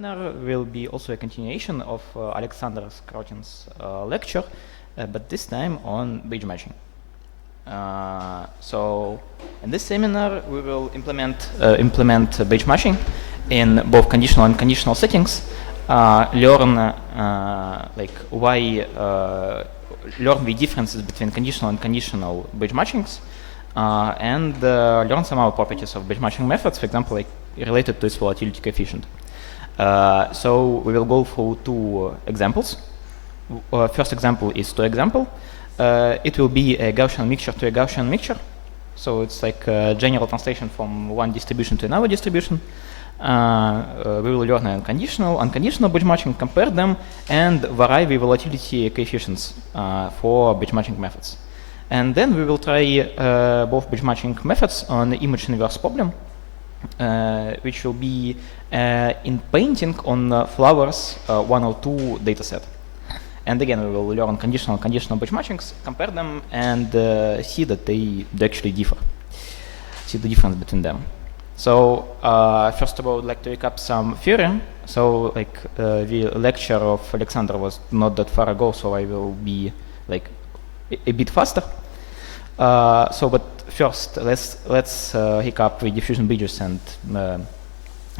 There will be also a continuation of Alexander Kholkin's lecture, but this time on bridge matching. So in this seminar, we will implement bridge matching in both conditional and conditional settings. Learn the differences between conditional and conditional bridge matchings, and learn some other properties of bridge matching methods, for example, like related to its volatility coefficient. So we will go through two examples. First example is two example. It will be a Gaussian mixture to a Gaussian mixture. So it's like a general translation from one distribution to another distribution. We will learn unconditional bridge matching, compare them, and vary the volatility coefficients for bridge matching methods. And then we will try both bridge matching methods on the image inverse problem, which will be in painting on flowers 102 dataset. And again, we will learn conditional bridge matchings, compare them, and see that they actually differ. See the difference between them. So first of all, I'd like to recap some theory. So the lecture of Alexander was not that far ago, so I will be a bit faster. But first, let's recap the diffusion bridges and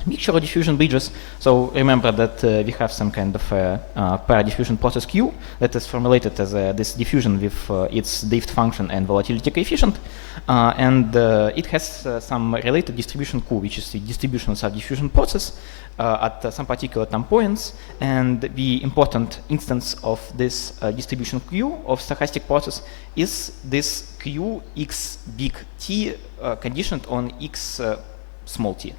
mixture of diffusion bridges. So remember that we have some kind of pair diffusion process Q that is formulated as this diffusion with its drift function and volatility coefficient, and it has some related distribution Q, which is the distribution of diffusion process at some particular time points. And the important instance of this distribution Q of stochastic process is this Q x big T conditioned on x small t.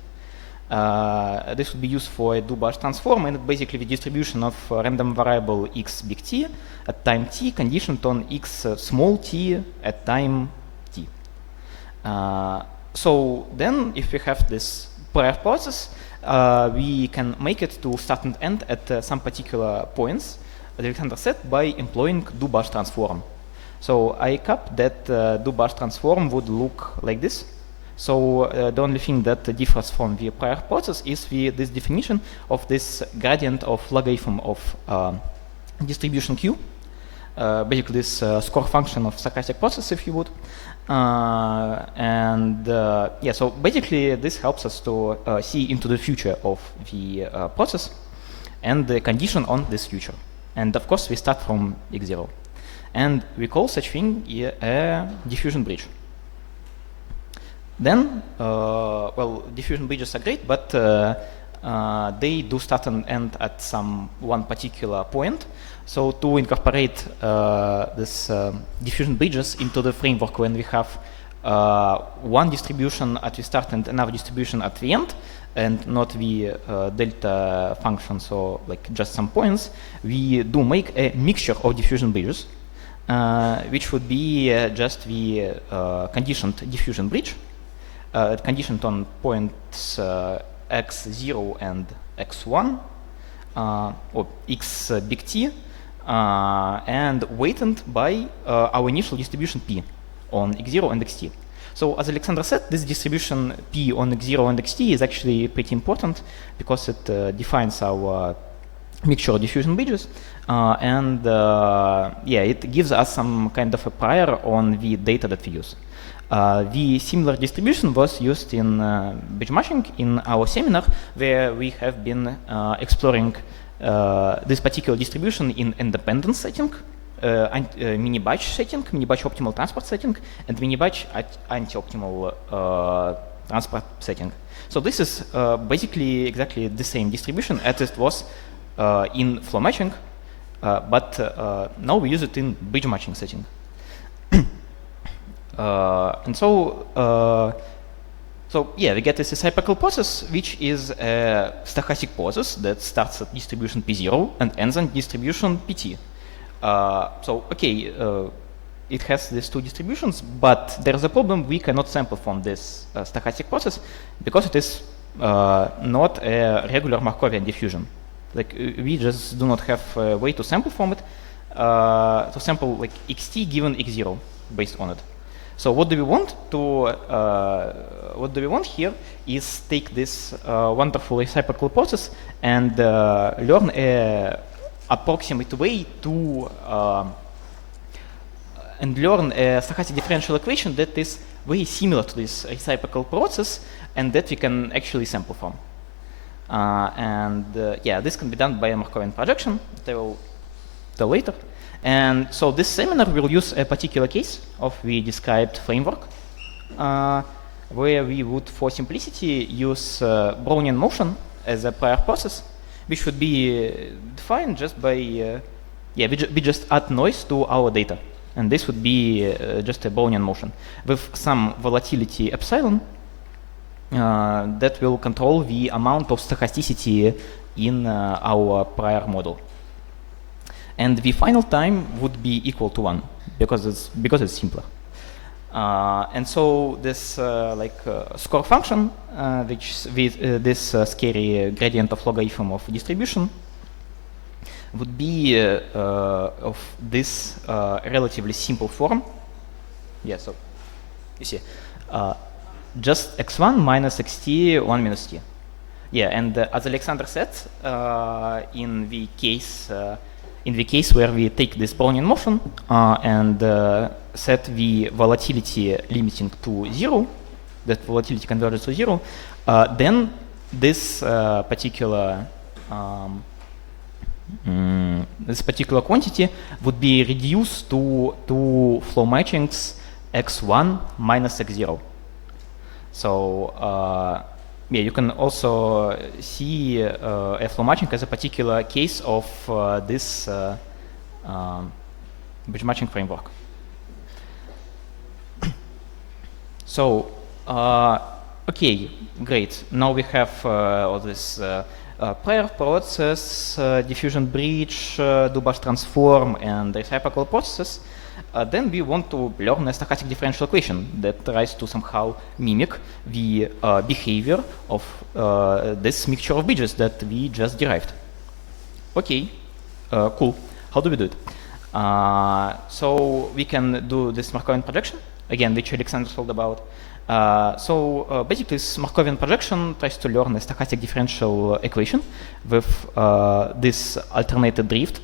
This would be used for a Dubas transform, and basically the distribution of random variable x big T at time t conditioned on x small t at time t. So then, if we have this pair process, we can make it to start and end at some particular points, as Alexander said, by employing Dubas transform. So I recap that Dubas transform would look like this. So the only thing that differs from the prior process is this definition of this gradient of logarithm of distribution Q, basically this score function of stochastic process, if you would. So basically this helps us to see into the future of the process and the condition on this future. And of course we start from x0. And we call such thing a diffusion bridge. Then, diffusion bridges are great, but they do start and end at one particular point. So to incorporate this diffusion bridges into the framework when we have one distribution at the start and another distribution at the end, and not the delta function, so like just some points, we do make a mixture of diffusion bridges, which would be just the conditioned diffusion bridge. Conditioned on points x0 and x1, or x big T, and weighted by our initial distribution P on x0 and xt. So as Alexander said, this distribution P on x0 and xt is actually pretty important because it defines our mixture of diffusion bridges, it gives us some kind of a prior on the data that we use. The similar distribution was used in bridge matching in our seminar, where we have been exploring this particular distribution in independence setting, mini-batch setting, mini-batch optimal transport setting, and mini-batch anti-optimal transport setting. So this is basically exactly the same distribution as it was in flow matching, but now we use it in bridge matching setting. We get this cyclical process, which is a stochastic process that starts at distribution P0 and ends on distribution Pt. It has these two distributions, but there's a problem: we cannot sample from this stochastic process because it is not a regular Markovian diffusion. Like we just do not have a way to sample from it, to sample like xt given x0 based on it. So what do we want here is take this wonderful reciprocal process and learn a approximate way to and learn a stochastic differential equation that is very similar to this reciprocal process and that we can actually sample from. Yeah, this can be done by a Markovian projection that I will tell later. And so this seminar will use a particular case of the described framework where we would, for simplicity, use Brownian motion as a prior process, which would be defined just by, yeah, we just add noise to our data. And this would be just a Brownian motion with some volatility epsilon that will control the amount of stochasticity in our prior model. And the final time would be equal to 1 because it's simpler. And so this score function, which with this scary gradient of logarithm of distribution, would be of this relatively simple form. Yeah, so you see, just x1 minus xt 1 minus t. Yeah, and as Alexander said, in the case where we take this Brownian motion and set the volatility limiting to 0, that volatility converges to 0, then this particular quantity would be reduced to flow matchings x1 minus x0. So yeah, you can also see a flow matching as a particular case of this bridge matching framework. So okay, great. Now we have all this prior process, diffusion bridge, Dubas transform, and reciprocal processes. Then we want to learn a stochastic differential equation that tries to somehow mimic the behavior of this mixture of bridges that we just derived. Okay, cool. How do we do it? So we can do this Markovian projection, again, which Alexander told about. So basically, this Markovian projection tries to learn a stochastic differential equation with this alternated drift.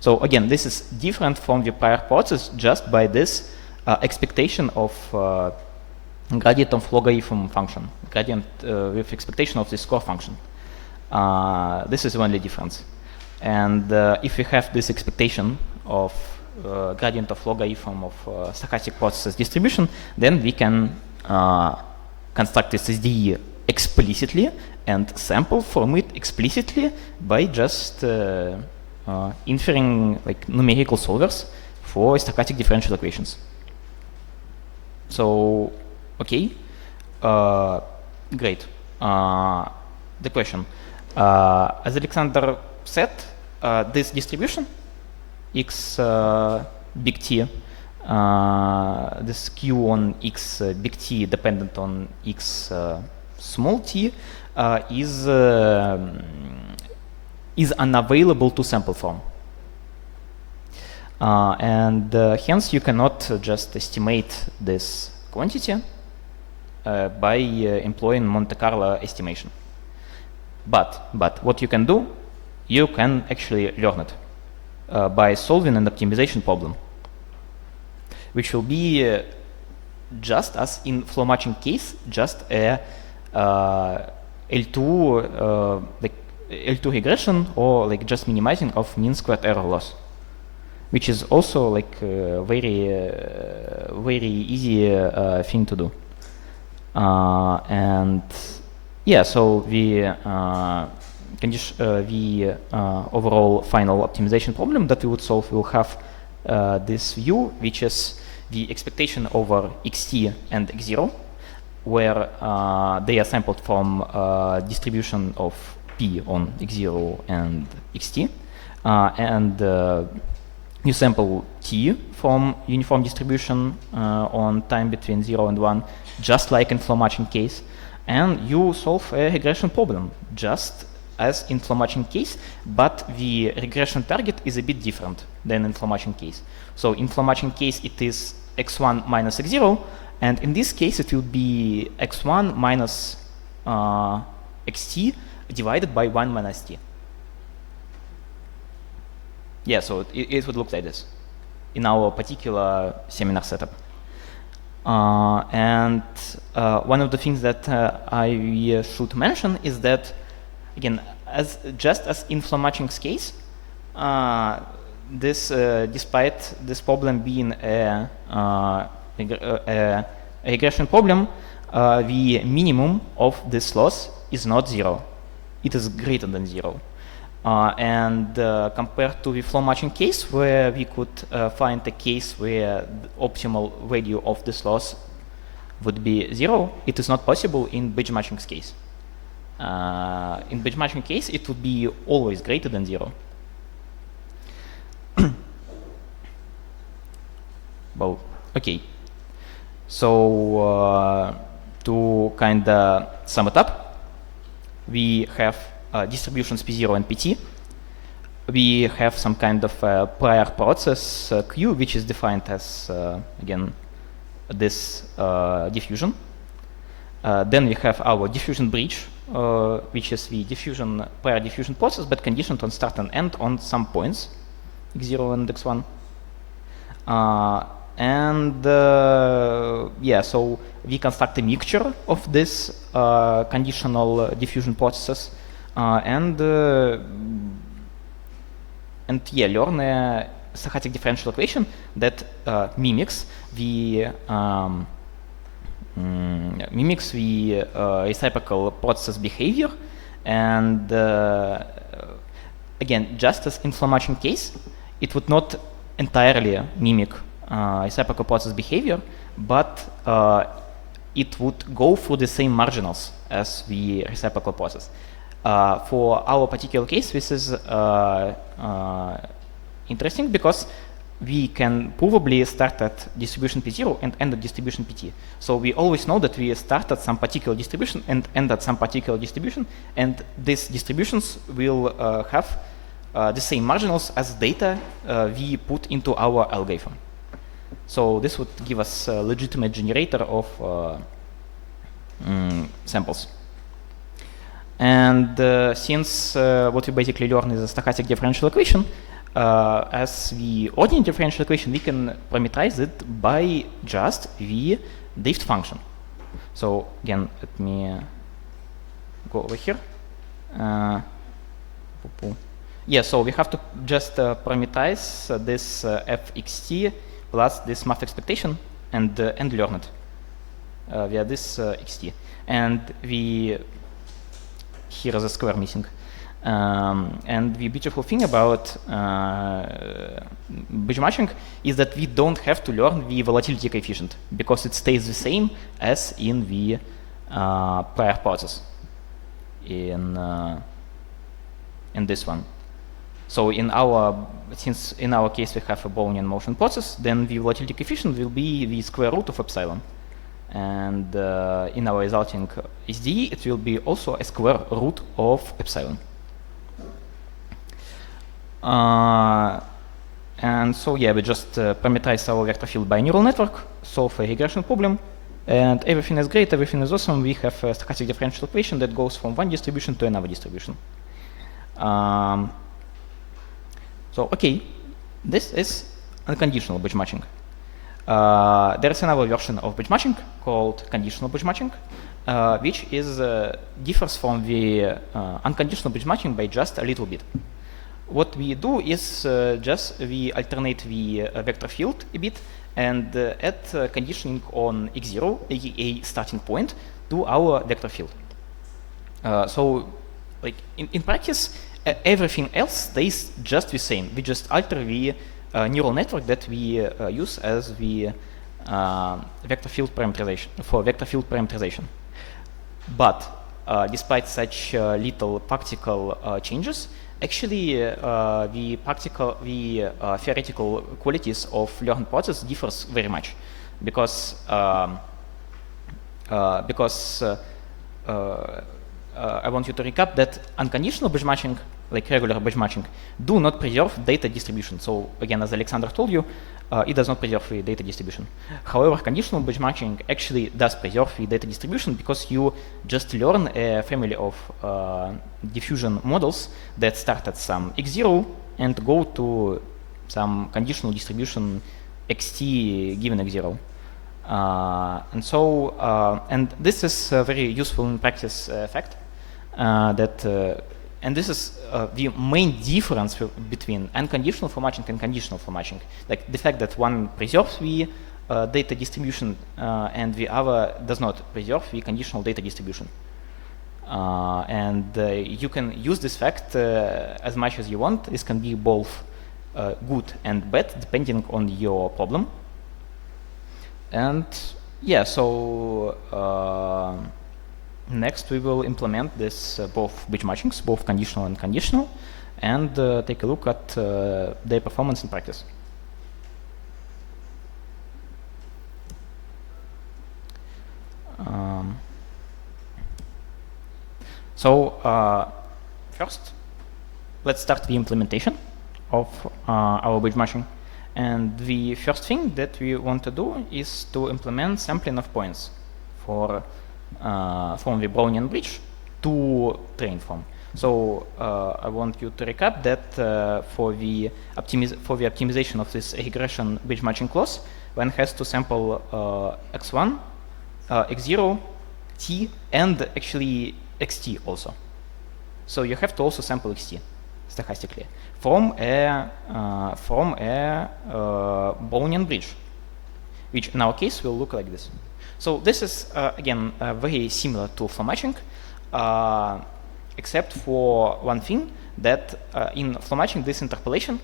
So again, this is different from the prior process just by this expectation of gradient of logarithm function, gradient with expectation of the score function. This is the only difference. And if we have this expectation of gradient of logarithm of stochastic processes distribution, then we can construct this SDE explicitly and sample from it explicitly by just inferring like numerical solvers for stochastic differential equations. So, okay, great. The question, as Alexander said, this distribution x big T, this q on x big T dependent on x small t is unavailable to sample from. And hence you cannot just estimate this quantity by employing Monte Carlo estimation. But what you can do, you can actually learn it by solving an optimization problem, which will be just as in flow matching case, just a L2 like L2 regression or like just minimizing of mean squared error loss, which is also like very easy thing to do. And yeah, so the overall final optimization problem that we would solve will have this view, which is the expectation over xt and x0, where they are sampled from distribution of P on x0 and xt, and you sample T from uniform distribution on time between 0 and 1, just like in flow matching case, and you solve a regression problem, just as in flow matching case, but the regression target is a bit different than in flow matching case. So in flow matching case, it is x1 minus x0, and in this case, it will be x1 minus xt divided by 1 minus t. Yeah, so it would look like this in our particular seminar setup. And one of the things that I should mention is that, again, just as in flow matching's case, despite this problem being a regression problem, the minimum of this loss is not 0. It is greater than 0. And compared to the flow matching case, where we could find a case where the optimal value of this loss would be 0, it is not possible in bridge matching's case. In bridge matching case, it would be always greater than 0. Well, okay. So to kind of sum it up, we have distributions P0 and Pt. We have some kind of prior process Q, which is defined as, again, this diffusion. Then we have our diffusion bridge, which is the prior diffusion process, but conditioned on start and end on some points, x0 and x1. Yeah, so we construct a mixture of this conditional diffusion processes and yeah, learn a stochastic differential equation that mimics the reciprocal process behavior, and again, just as in flow matching case, it would not entirely mimic reciprocal process behavior, but it would go through the same marginals as the reciprocal process. For our particular case, this is interesting because we can probably start at distribution P0 and end at distribution Pt. So we always know that we start at some particular distribution and end at some particular distribution, and these distributions will have the same marginals as data we put into our algorithm. So this would give us a legitimate generator of samples. And since what we basically learn is a stochastic differential equation, as the ordinary differential equation, we can parameterize it by just the drift function. So again, let me go over here. Yeah, so we have to just parameterize this fxt plus this math expectation and learn it via this xt. And here is a square missing. And the beautiful thing about bridge matching is that we don't have to learn the volatility coefficient because it stays the same as in the prior process in this one. So since in our case we have a Brownian motion process, then the volatility coefficient will be the square root of epsilon. And in our resulting SDE, it will be also a square root of epsilon. And so yeah, we just parameterize our vector field by neural network, solve a regression problem, and everything is great, everything is awesome. We have a stochastic differential equation that goes from one distribution to another distribution. So okay, this is unconditional bridge matching. There is another version of bridge matching called conditional bridge matching, which differs from the unconditional bridge matching by just a little bit. What we do is just we alternate the vector field a bit and add conditioning on x0, aka starting point, to our vector field. So like in practice, everything else stays just the same. We just alter the neural network that we use as the vector field parameterization. But despite such little practical changes, actually the theoretical qualities of learned process differs very much, because I want you to recap that unconditional bridge matching like regular batch matching, do not preserve data distribution. So again, as Alexander told you, it does not preserve the data distribution. However, conditional batch matching actually does preserve the data distribution because you just learn a family of diffusion models that start at some x0 and go to some conditional distribution xt given x0. And this is a very useful in practice fact and this is the main difference between unconditional flow matching and conditional flow matching. Like the fact that one preserves the data distribution and the other does not preserve the conditional data distribution. You can use this fact as much as you want. This can be both good and bad depending on your problem. And yeah, so next we will implement this both batch matchings, both conditional and conditional, and take a look at their performance in practice. First, let's start the implementation of our batch matching. And the first thing that we want to do is to implement sampling of points for from the Brownian bridge to train from. So I want you to recap that for the optimization of this regression batch matching clause, one has to sample x1, x0, t, and actually xt also. So you have to also sample xt stochastically from a Brownian bridge, which in our case will look like this. So this is again very similar to flow matching, except for one thing, that in flow matching this interpolation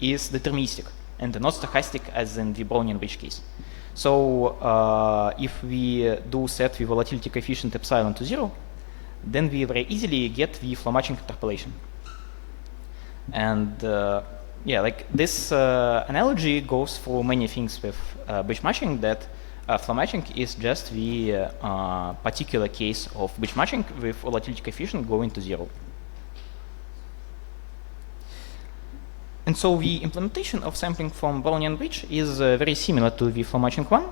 is deterministic and not stochastic as in the Brownian bridge case. So if we do set the volatility coefficient epsilon to 0, then we very easily get the flow matching interpolation. And yeah, like this analogy goes for many things with batch matching, that flow matching is just the particular case of batch matching with volatility coefficient going to 0. And so the implementation of sampling from Brownian bridge is very similar to the flow matching one,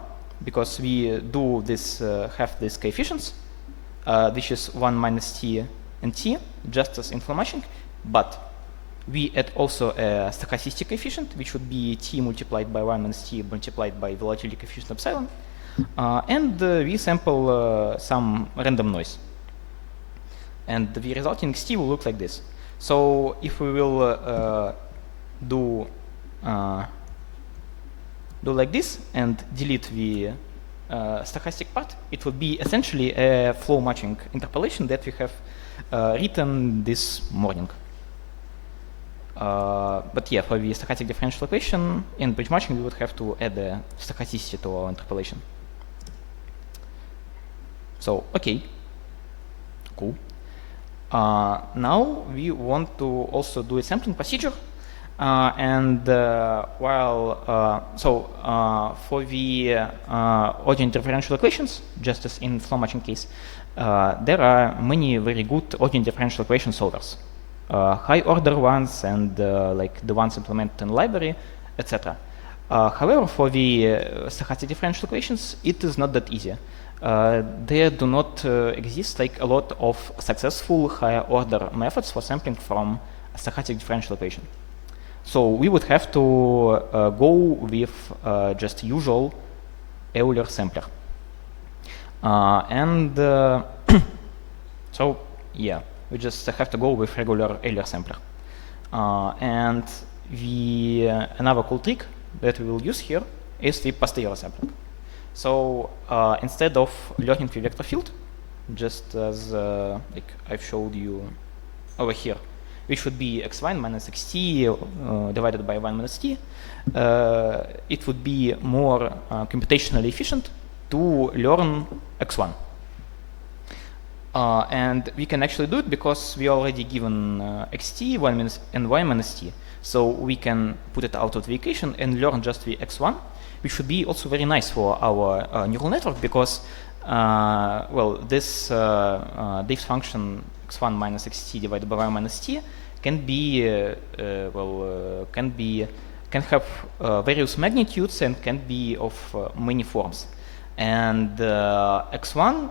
because we do this have these coefficients, which is 1 minus t and t, just as in flow matching, but we add also a stochastic coefficient, which would be t multiplied by 1 minus t multiplied by volatility coefficient epsilon, and we sample some random noise. And the resulting xt will look like this. So if we will do like this and delete the stochastic part, it would be essentially a flow matching interpolation that we have written this morning. But yeah, for the stochastic differential equation in batch matching, we would have to add the stochasticity to our interpolation. So, okay, cool. Now we want to also do a sampling procedure. For the ordinary differential equations, just as in flow matching case, there are many very good ordinary differential equation solvers. High order ones and like the ones implemented in library, etc. However, for the stochastic differential equations, it is not that easy. There do not exist like a lot of successful higher order methods for sampling from a stochastic differential equation. So we would have to go with just usual Euler sampler. So yeah, we just have to go with regular Euler sampler. And another cool trick that we will use here is the posterior sampling. So instead of learning the vector field, just as like I've showed you over here, which would be x1 minus xt divided by 1 minus t, it would be more computationally efficient to learn x1. And we can actually do it because we already given xt, 1 minus, and y minus t. So we can put it out of the equation and learn just the x1, which would be also very nice for our neural network because, well, this Diffs function x1 minus xt divided by y minus t can be can have various magnitudes and can be of many forms. And x1,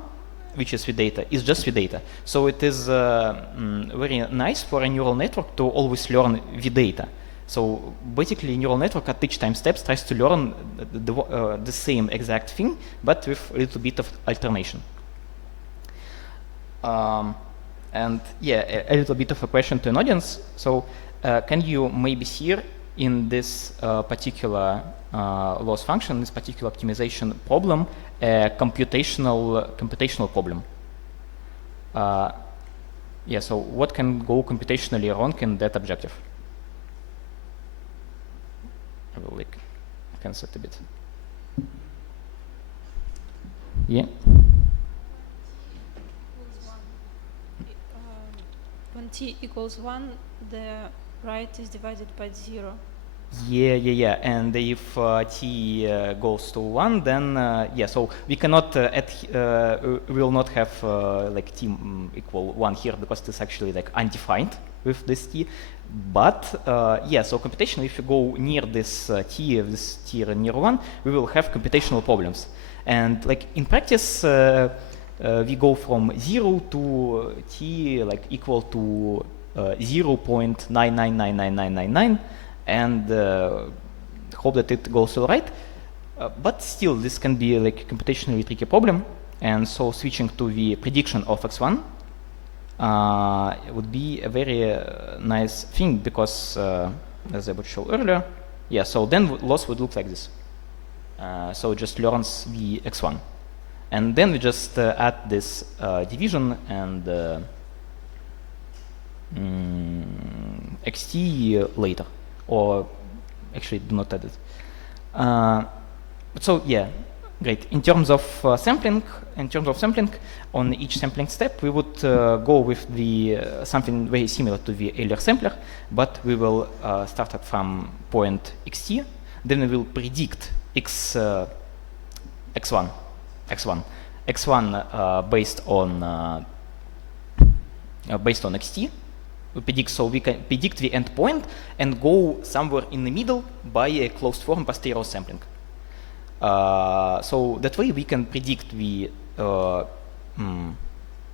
which is the data, is just the data. So it is very nice for a neural network to always learn the data. So basically, neural network at each time steps tries to learn the same exact thing, but with a little bit of alternation. And yeah, a little bit of a question to an audience. So can you maybe see in this particular loss function, this particular optimization problem, a computational problem? Yeah, so what can go computationally wrong in that objective? I will cancel it a bit. Yeah. When t equals 1, the right is divided by 0. Yeah. And if t goes to 1, then yeah. So we cannot we will not have like t equal 1 here because it's actually like undefined with this t. But yeah. So computation, if you go near this t near 1, we will have computational problems. And like in practice, we go from 0 to t like equal to 0.999999. And hope that it goes all right. But still, this can be like a computationally tricky problem. And so switching to the prediction of x1 would be a very nice thing because, as I would show earlier, yeah, so then loss would look like this. So it just learns the x1. And then we just add this division and xt later. Or actually do not add it. So yeah, great. In terms of sampling, on each sampling step, we would go with the something very similar to the earlier sampler, but we will start up from point xt. Then we will predict x1 based on xt. We predict, so we can predict the endpoint and go somewhere in the middle by a closed form posterior sampling. So that way we can predict the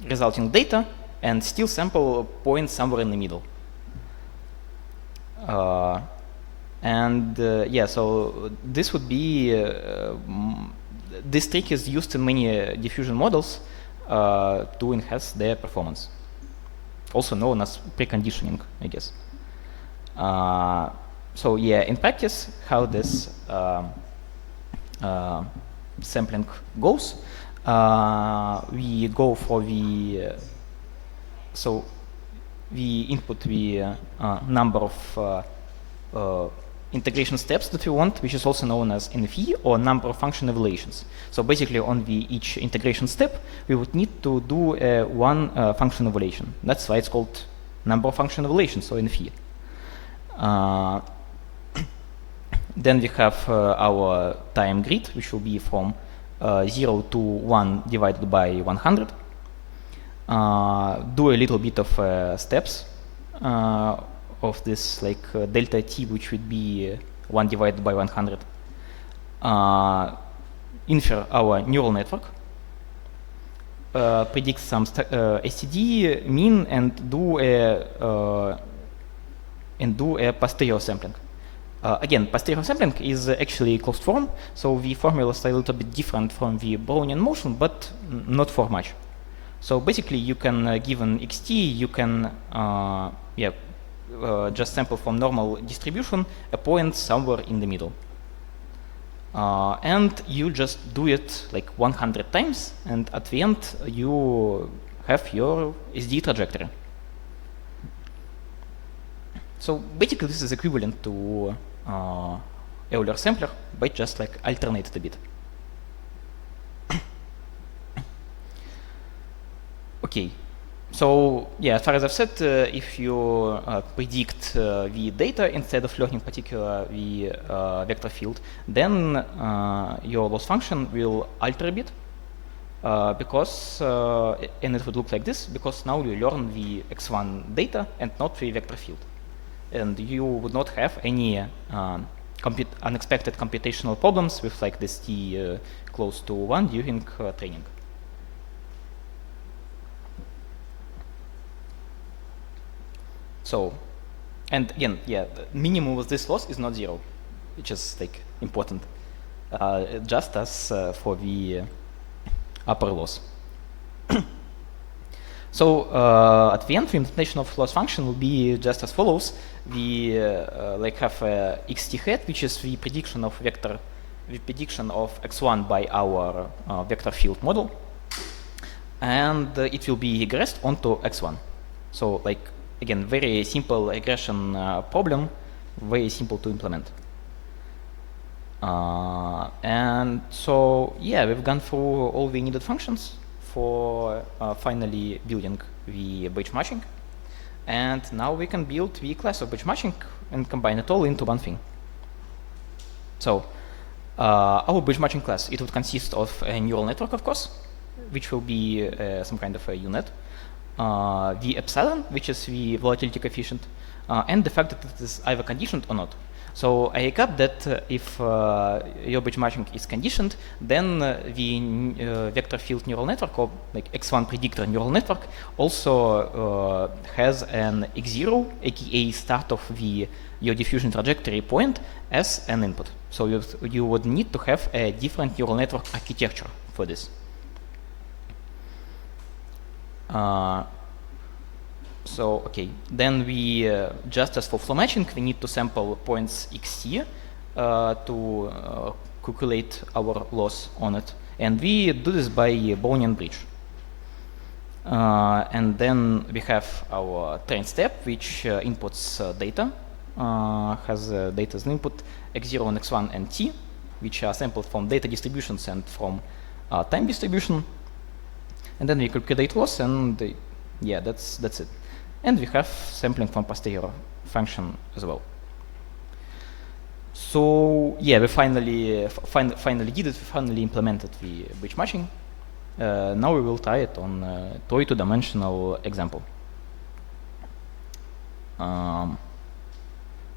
resulting data and still sample points somewhere in the middle. Yeah, so this would be this trick is used in many diffusion models to enhance their performance. Also known as preconditioning, I guess. So yeah, in practice, how this sampling goes, we go for the so we input the number of integration steps that we want, which is also known as NFE, or number of function evaluations. So basically, on each integration step, we would need to do one function evaluation. That's why it's called number of function evaluations, so NFE. Then we have our time grid, which will be from 0 to 1 divided by 100. Do a little bit of steps of this like delta t, which would be 1 divided by 100. Infer our neural network, predict some STD mean, and do a posterior sampling. Again, posterior sampling is actually closed form, so the formula is a little bit different from the Brownian motion, but not for much. So basically, you can give an xt, you can just sample from normal distribution a point somewhere in the middle. And you just do it like 100 times, and at the end, you have your SD trajectory. So basically, this is equivalent to Euler sampler, but just like alternated a bit. Okay. So yeah, as far as I've said, if you predict the data instead of learning particular the vector field, then your loss function will alter a bit. and it would look like this, because now you learn the x1 data and not the vector field. And you would not have any unexpected computational problems with like this t close to 1 during training. So, and again, yeah, the minimum of this loss is not 0, which is like important, just as for the upper loss. So at the end, the implementation of loss function will be just as follows. We like have a xt hat, which is the prediction of x1 by our vector field model, and it will be regressed onto x1. So like again, very simple regression problem, very simple to implement. And so yeah, we've gone through all the needed functions for finally building the batch matching. And now we can build the class of batch matching and combine it all into one thing. So our batch matching class, it would consist of a neural network, of course, which will be some kind of a unit. The epsilon, which is the volatility coefficient, and the fact that it is either conditioned or not. So I recap that if your batch matching is conditioned, then the vector field neural network, or like x1 predictor neural network, also has an x0, aka start of your diffusion trajectory point, as an input. So you would need to have a different neural network architecture for this. So okay, then we just as for flow matching, we need to sample points xt to calculate our loss on it, and we do this by Brownian bridge. And then we have our train step, which inputs data, has data as an input x0 and x1 and t, which are sampled from data distributions and from time distribution. And then we calculate loss, and yeah, that's it. And we have sampling from posterior function as well. So yeah, we finally did it. We finally implemented the batch matching. Now we will try it on a two-dimensional example.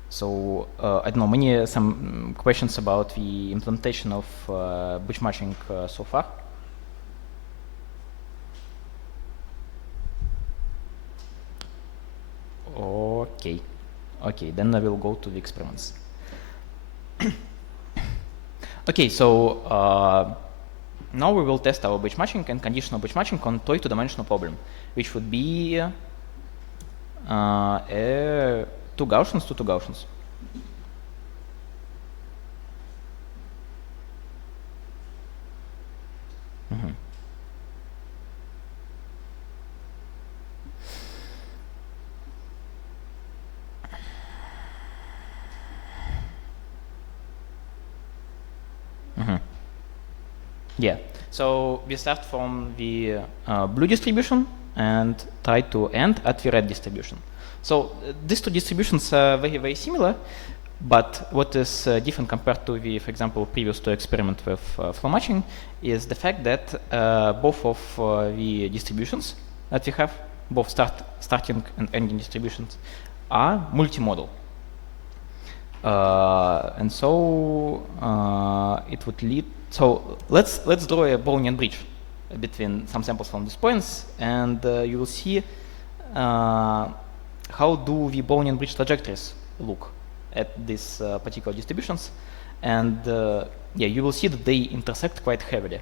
So I don't know, some questions about the implementation of batch matching so far. Okay, then I will go to the experiments. Okay, so now we will test our batch matching and conditional batch matching on two-dimensional problem, which would be two Gaussians to two Gaussians. Yeah, so we start from the blue distribution and try to end at the red distribution. So these two distributions are very, very similar, but what is different compared to the, for example, previous two experiment with flow matching is the fact that both of the distributions that we have, both starting and ending distributions, are multimodal. And so it would lead. So let's draw a Brownian bridge between some samples from these points, and you will see how do the Brownian bridge trajectories look at these particular distributions, and yeah, you will see that they intersect quite heavily.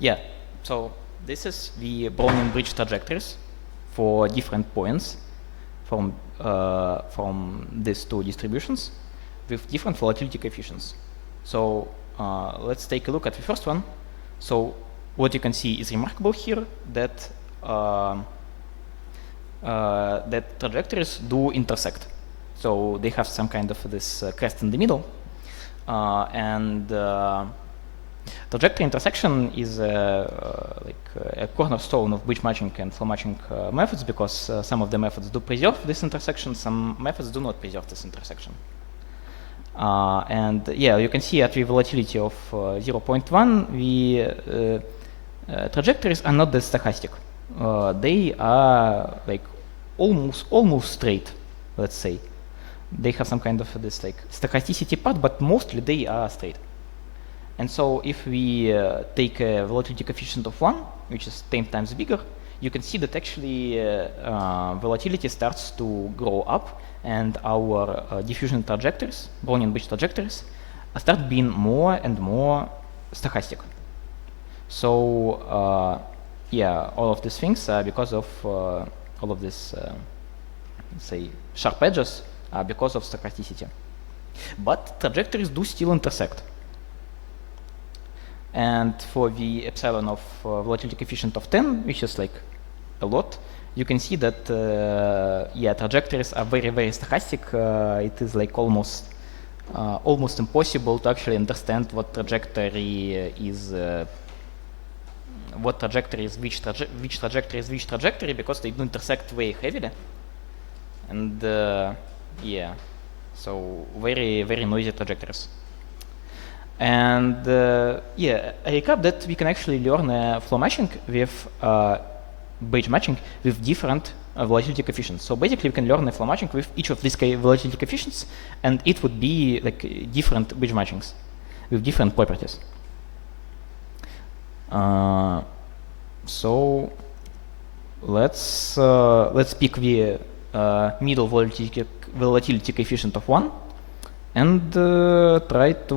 Yeah, so this is the Brownian bridge trajectories for different points from these two distributions with different volatility coefficients. So let's take a look at the first one. So what you can see is remarkable here, that that trajectories do intersect. So they have some kind of this crest in the middle, and trajectory intersection is like a cornerstone of bridge matching and flow matching methods, because some of the methods do preserve this intersection, some methods do not preserve this intersection. And yeah, you can see at the volatility of 0.1, the trajectories are not that stochastic. They are like almost straight, let's say. They have some kind of this like stochasticity part, but mostly they are straight. And so if we take a volatility coefficient of 1, which is 10 times bigger, you can see that actually volatility starts to grow up, and our diffusion trajectories, Brownian bridge trajectories, start being more and more stochastic. So yeah, all of these things are because of all of this, say, sharp edges are because of stochasticity. But trajectories do still intersect. And for the epsilon of volatility coefficient of 10, which is like a lot, you can see that yeah, trajectories are very, very stochastic. It is like almost impossible to actually understand what trajectory is which trajectory is which trajectory, because they do intersect very heavily. And yeah, so very, very noisy trajectories. And yeah, I recap that we can actually learn flow matching with bridge matching with different volatility coefficients. So basically, we can learn a flow matching with each of these volatility coefficients, and it would be like different bridge matchings with different properties. So let's pick the middle volatility coefficient of 1 and try to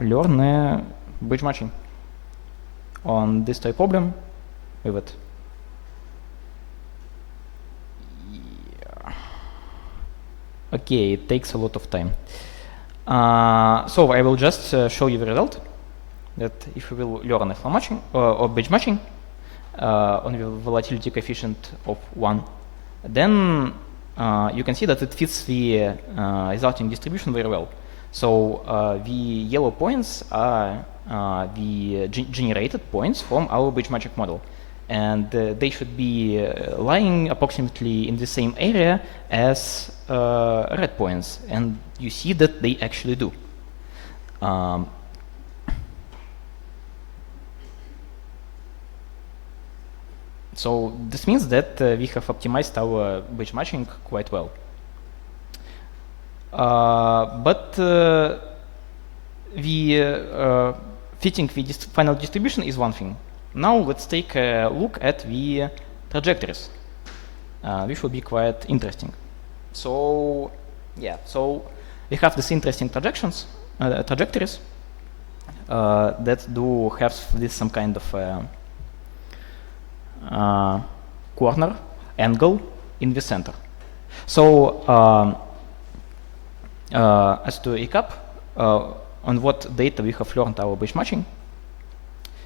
learn a bridge matching on this type problem with it. Yeah. Okay, it takes a lot of time. So I will just show you the result, that if we will learn a flow matching or bridge matching on the volatility coefficient of 1, then you can see that it fits the resulting distribution very well. So the yellow points are the generated points from our bridge matching model, and they should be lying approximately in the same area as red points, and you see that they actually do. So this means that we have optimized our bridge matching quite well. But the fitting the final distribution is one thing. Now let's take a look at the trajectories, which will be quite interesting. So yeah, so we have these interesting trajectories that do have this some kind of corner angle in the center. So as to recap on what data we have learned our bridge matching,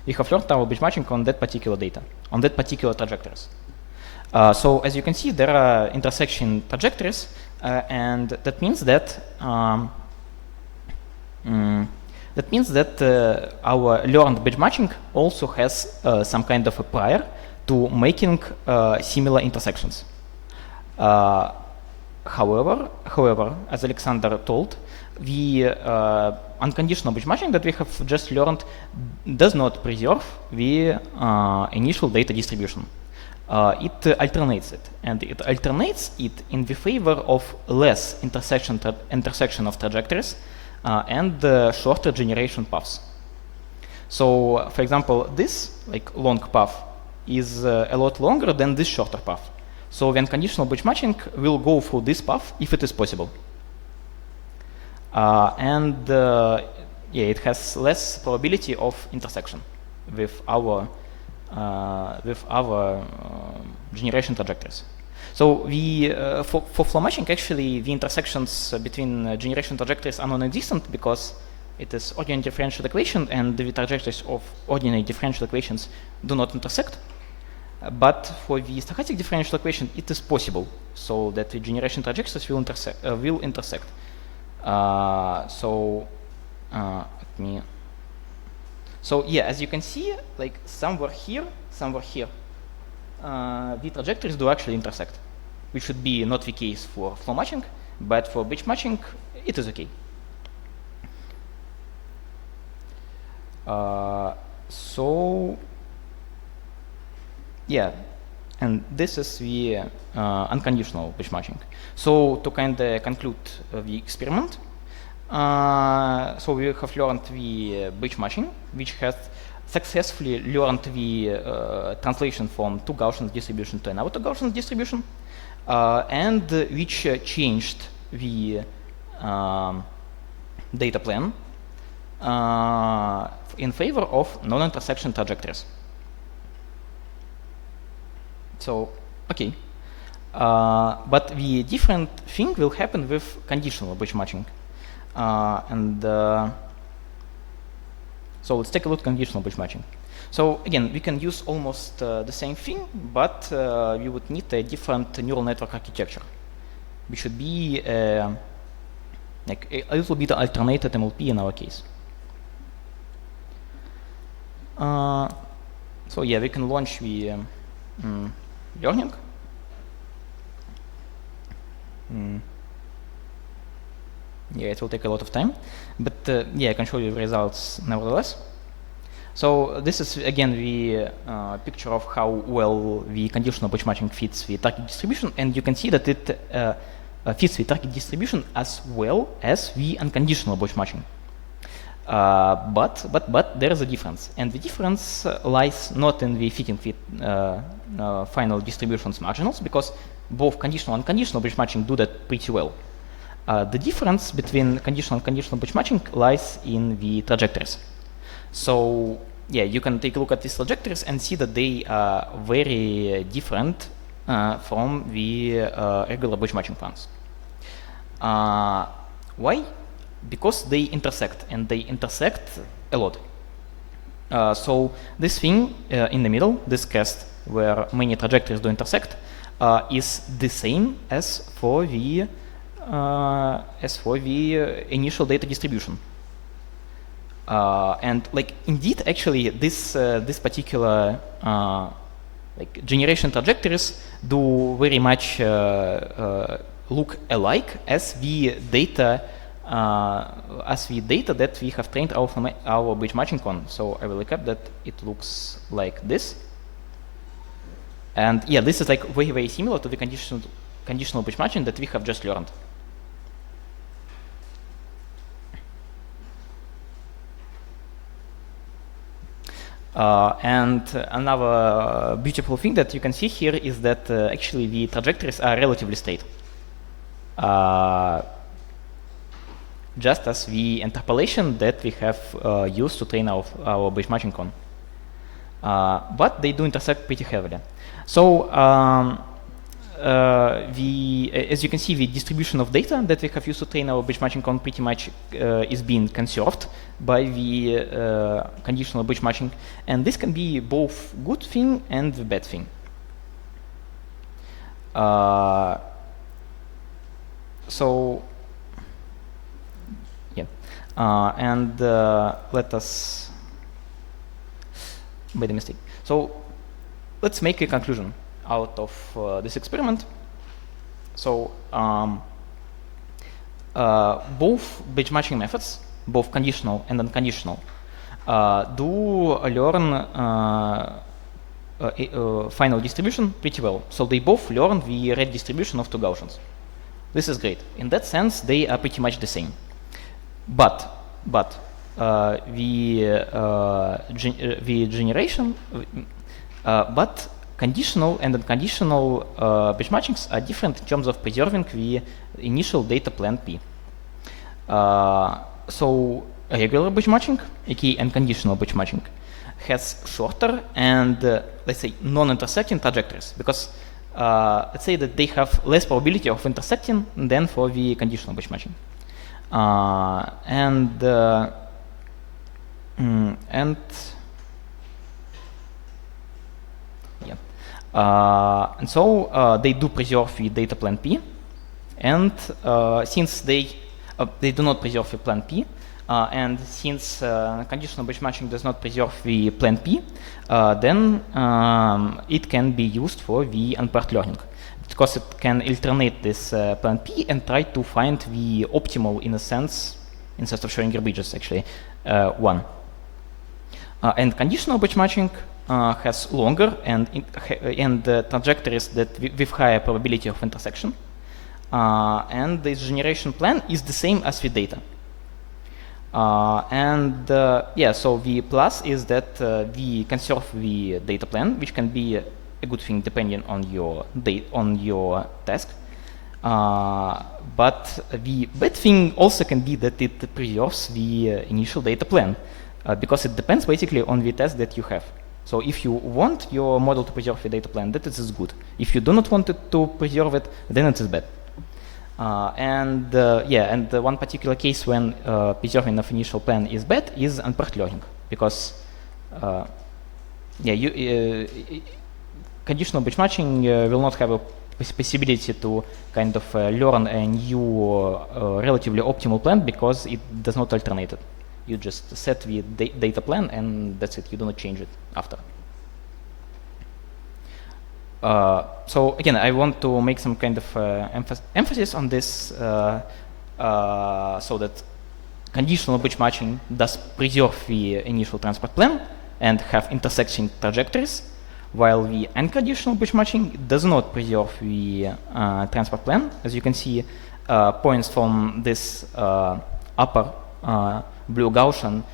we have learned our bridge matching on that particular data, on that particular trajectories. So as you can see, there are intersection trajectories, and that means that our learned bridge matching also has some kind of a prior to making similar intersections. However, as Alexander told, the unconditional bridge matching that we have just learned does not preserve the initial data distribution. It alternates it, and it alternates it in the favor of less intersection of trajectories and shorter generation paths. So, for example, this like long path is a lot longer than this shorter path. So the unconditional bridge matching will go through this path if it is possible. Yeah, it has less probability of intersection with our generation trajectories. So for flow matching, actually, the intersections between generation trajectories are non-existent because it is ordinary differential equation, and the trajectories of ordinary differential equations do not intersect. But for the stochastic differential equation, it is possible, so that the generation trajectories will intersect. Let me. So yeah, as you can see, like somewhere here, the trajectories do actually intersect, which should be not the case for flow matching, but for batch matching, it is okay. So yeah, and this is the unconditional batch matching. So to kind of conclude the experiment, so we have learned the batch matching, which has successfully learned the translation from two Gaussian distribution to another two Gaussian distribution, and which changed the data plan in favor of non-intersection trajectories. So, okay. But the different thing will happen with conditional batch matching. So let's take a look at conditional batch matching. So again, we can use almost the same thing, but we would need a different neural network architecture, which should be like a little bit alternated MLP in our case. So yeah, we can launch the learning. Yeah, it will take a lot of time, but yeah, I can show you the results nevertheless. So this is again the picture of how well the conditional batch matching fits the target distribution, and you can see that it fits the target distribution as well as the unconditional batch matching. But there is a difference, and the difference lies not in the fitting with final distributions marginals, because both conditional and unconditional batch matching do that pretty well. The difference between conditional and conditional batch matching lies in the trajectories. So yeah, you can take a look at these trajectories and see that they are very different from the regular batch matching ones. Why? Because they intersect, and they intersect a lot. So this thing in the middle, this cast where many trajectories do intersect, is the same as for the initial data distribution. And like indeed, actually, this particular like generation trajectories do very much look alike as the data that we have trained our batch matching on. So I will recap that it looks like this. And yeah, this is like very, very similar to the conditional batch matching that we have just learned. And another beautiful thing that you can see here is that actually the trajectories are relatively straight. Just as the interpolation that we have used to train our batch matching on. But they do intersect pretty heavily. So as you can see, the distribution of data that we have used to train our batch matching on pretty much is being conserved by the conditional batch matching, and this can be both good thing and the bad thing. So yeah, and let us made a mistake. So let's make a conclusion out of this experiment. So both batch matching methods, both conditional and unconditional, do learn final distribution pretty well. So they both learn the red distribution of two Gaussians. This is great. In that sense, they are pretty much the same. But conditional and unconditional batch matchings are different in terms of preserving the initial data plan P. So regular batch matching, aka unconditional batch matching, has shorter and let's say non-intersecting trajectories, because let's say that they have less probability of intersecting than for the conditional batch matching. And so they do preserve the data plan P, and since they do not preserve the plan P, and since conditional batch matching does not preserve the plan P, then it can be used for the unpaired learning, because it can alternate this plan P and try to find the optimal, in a sense, instead of showing garbages, actually, one. And conditional batch matching has longer and trajectories that with higher probability of intersection. And this generation plan is the same as the data. Yeah, so the plus is that we conserve the data plan, which can be a good thing depending on your task. But the bad thing also can be that it preserves the initial data plan, because it depends basically on the task that you have. So if you want your model to preserve the data plan, that is good. If you do not want it to preserve it, then it is bad. And one particular case when preserving of initial plan is bad is unpaired learning, because conditional batch matching will not have a possibility to kind of learn a new relatively optimal plan, because it does not alternate it. You just set the data plan and that's it. You do not change it after. So again, I want to make some kind of emphasis on this, so that conditional batch matching does preserve the initial transport plan and have intersecting trajectories, while the unconditional batch matching does not preserve the transport plan. As you can see, points from this upper blue Gaussian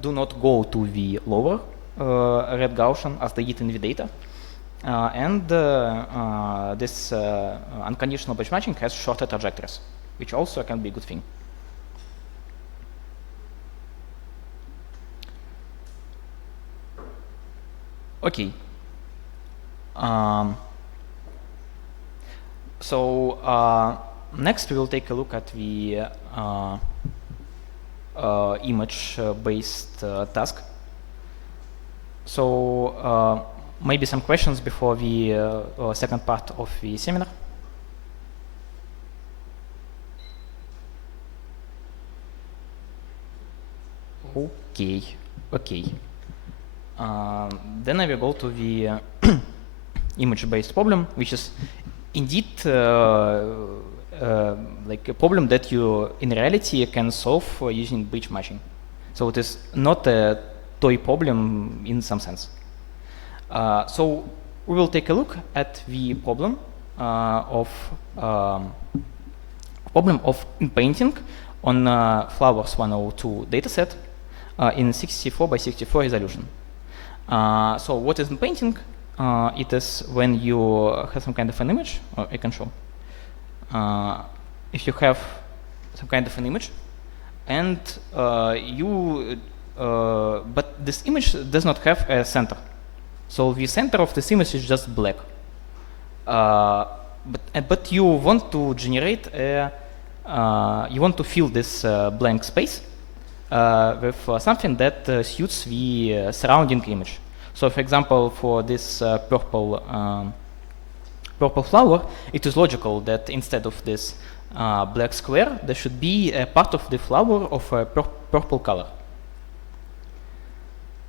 do not go to the lower red Gaussian as they did in the data. This unconditional batch matching has shorter trajectories, which also can be a good thing. Okay. Next we will take a look at the image-based task. So maybe some questions before the second part of the seminar. Okay. Then I will go to the image-based problem, which is indeed like a problem that you in reality can solve using batch matching. So it is not a toy problem in some sense. So we will take a look at the problem of painting on flowers 102 dataset in 64 by 64 resolution. So what is painting? It is when you have some kind of an image, or I can show. If you have some kind of an image, and but this image does not have a center. So the center of this image is just black. But you want to generate you want to fill this blank space with something that suits the surrounding image. So, for example, for this purple flower, it is logical that instead of this black square, there should be a part of the flower of a purple color.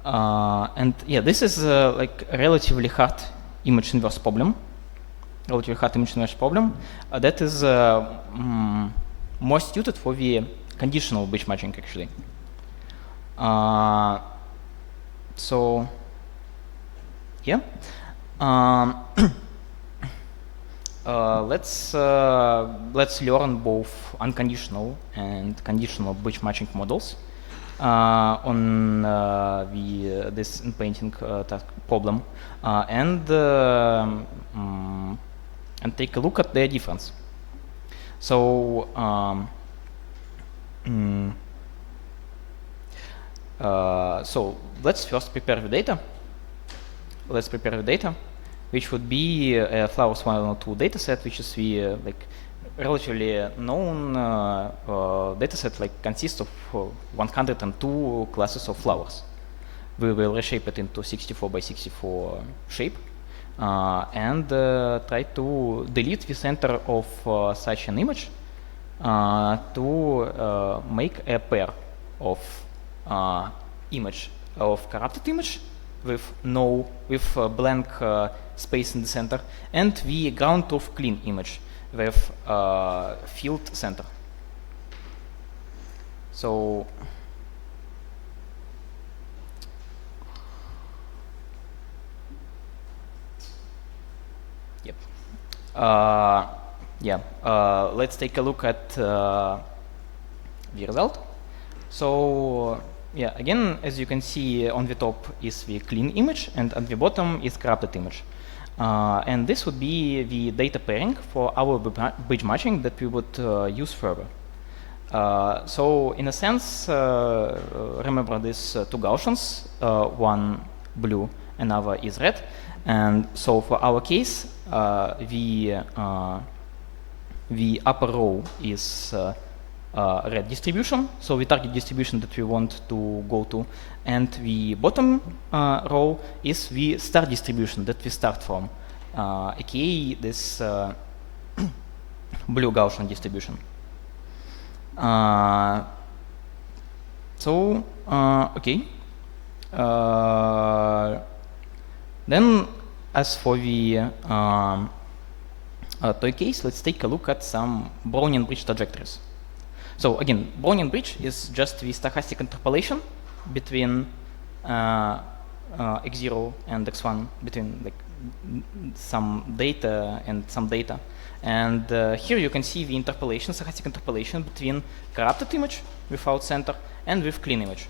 And yeah, this is like a relatively hard image inverse problem. That is more suited for the conditional batch matching, actually. So yeah, let's learn both unconditional and conditional batch matching models on this painting task problem, and take a look at their difference. So so let's first prepare the data. Which would be a flowers 102 dataset, which is the like relatively known dataset, like consists of 102 classes of flowers. We will reshape it into 64 by 64 shape, and try to delete the center of such an image to make a pair of image of corrupted image with blank space in the center, and the ground truth clean image with filled center. So yep. Let's take a look at the result. So yeah, again, as you can see, on the top is the clean image, and at the bottom is corrupted image. And this would be the data pairing for our bridge matching that we would use further. So in a sense, remember these two Gaussians, one blue, another is red. And so for our case, the upper row is red distribution, so the target distribution that we want to go to, and the bottom row is the star distribution that we start from, aka this blue Gaussian distribution. Okay. Then, as for the toy case, let's take a look at some Brownian bridge trajectories. So again, Brownian bridge is just the stochastic interpolation between x0 and x1, between like some data and some data. And here you can see the interpolation, stochastic interpolation between corrupted image without center and with clean image.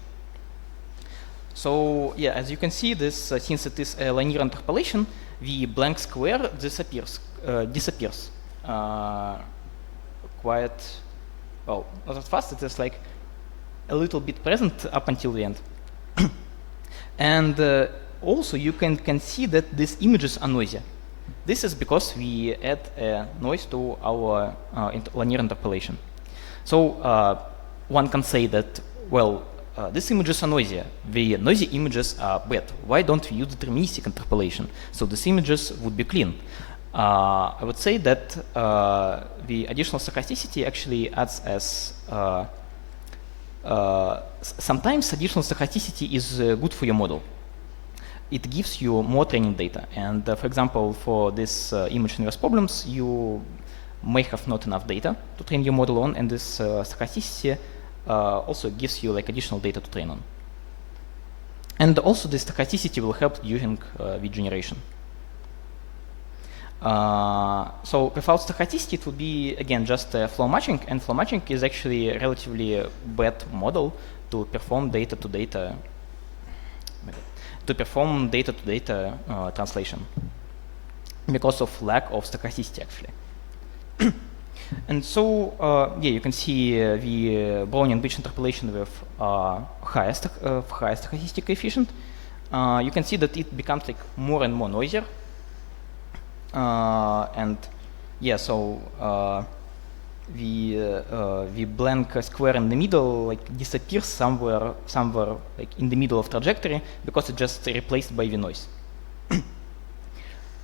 So yeah, as you can see, this since it is a linear interpolation, the blank square disappears quite well, not that fast. It is like a little bit present up until the end. And also you can see that these images are noisy. This is because we add a noise to our linear interpolation. So one can say that, well, these images are noisy. The noisy images are bad. Why don't we use deterministic interpolation? So these images would be clean. I would say that the additional stochasticity actually adds as sometimes additional stochasticity is good for your model. It gives you more training data. And for example, for this image inverse problems, you may have not enough data to train your model on, and this stochasticity also gives you like additional data to train on. And also the stochasticity will help during the generation. So without stochasticity, it would be again just flow matching, and flow matching is actually a relatively bad model to perform data-to-data translation because of lack of stochasticity actually. And so yeah, you can see the Brownian bridge interpolation with higher stochastic coefficient. You can see that it becomes like more and more noisier. And yeah, so the blank square in the middle like disappears somewhere like in the middle of trajectory because it's just replaced by the noise.